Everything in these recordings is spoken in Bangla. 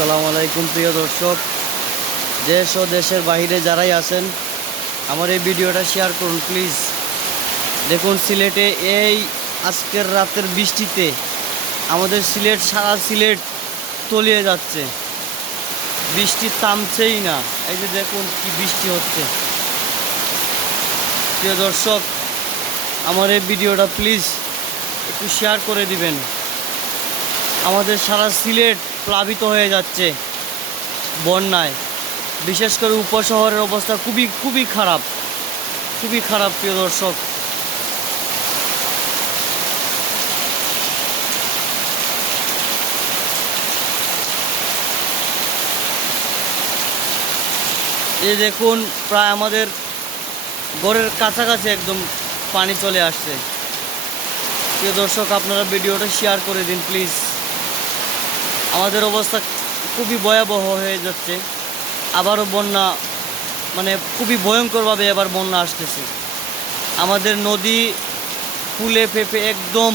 আসসালামু আলাইকুম প্রিয় দর্শক, দেশ ও দেশের বাইরে যারাই আছেন আমার এই ভিডিওটা শেয়ার করুন প্লিজ। দেখুন সিলেটে এই আজকের রাতের বৃষ্টিতে আমাদের সারা সিলেট তলিয়ে যাচ্ছে। বৃষ্টি থামছেই না। এই যে দেখুন কি বৃষ্টি হচ্ছে। প্রিয় দর্শক, আমার এই ভিডিওটা প্লিজ একটু শেয়ার করে দিবেন। আমাদের সারা সিলেট প্লাবিত হয়ে যাচ্ছে বন্যায়। বিশেষ করে উপশহরের অবস্থা খুবই খারাপ, প্রিয় দর্শক। এই দেখুন প্রায় আমাদের ঘরের কাছাকাছি একদম পানি চলে আসছে। প্রিয় দর্শক, আপনারা ভিডিওটা শেয়ার করে দিন প্লিজ। আমাদের অবস্থা খুবই ভয়াবহ হয়ে যাচ্ছে। আবারও বন্যা, মানে খুবই ভয়ঙ্করভাবে এবার বন্যা আসতেছে। আমাদের নদী ফুলে ফেঁপে একদম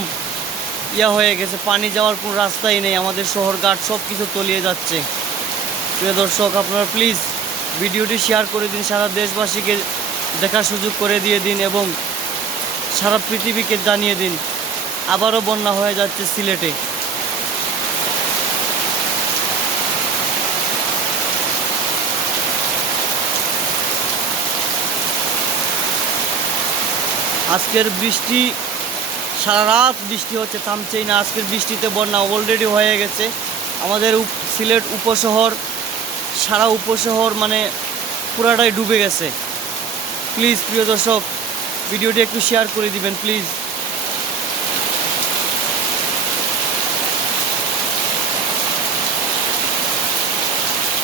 হয়ে গেছে, পানি যাওয়ার কোনো রাস্তাই নেই। আমাদের শহরঘাট সব কিছু তলিয়ে যাচ্ছে। প্রিয় দর্শক, আপনারা প্লিজ ভিডিওটি শেয়ার করে দিন, সারা দেশবাসীকে দেখার সুযোগ করে দিয়ে দিন এবং সারা পৃথিবীকে জানিয়ে দিন আবারও বন্যা হয়ে যাচ্ছে সিলেটে। আজকের বৃষ্টি সারা রাত বৃষ্টি হচ্ছে, থামছেই না। আজকের বৃষ্টিতে বন্যা অলরেডি হয়ে গেছে আমাদের সিলেট উপশহর, সারা উপশহর মানে পুরাটাই ডুবে গেছে। প্লিজ প্রিয় দর্শক, ভিডিওটি একটু শেয়ার করে দিবেন প্লিজ।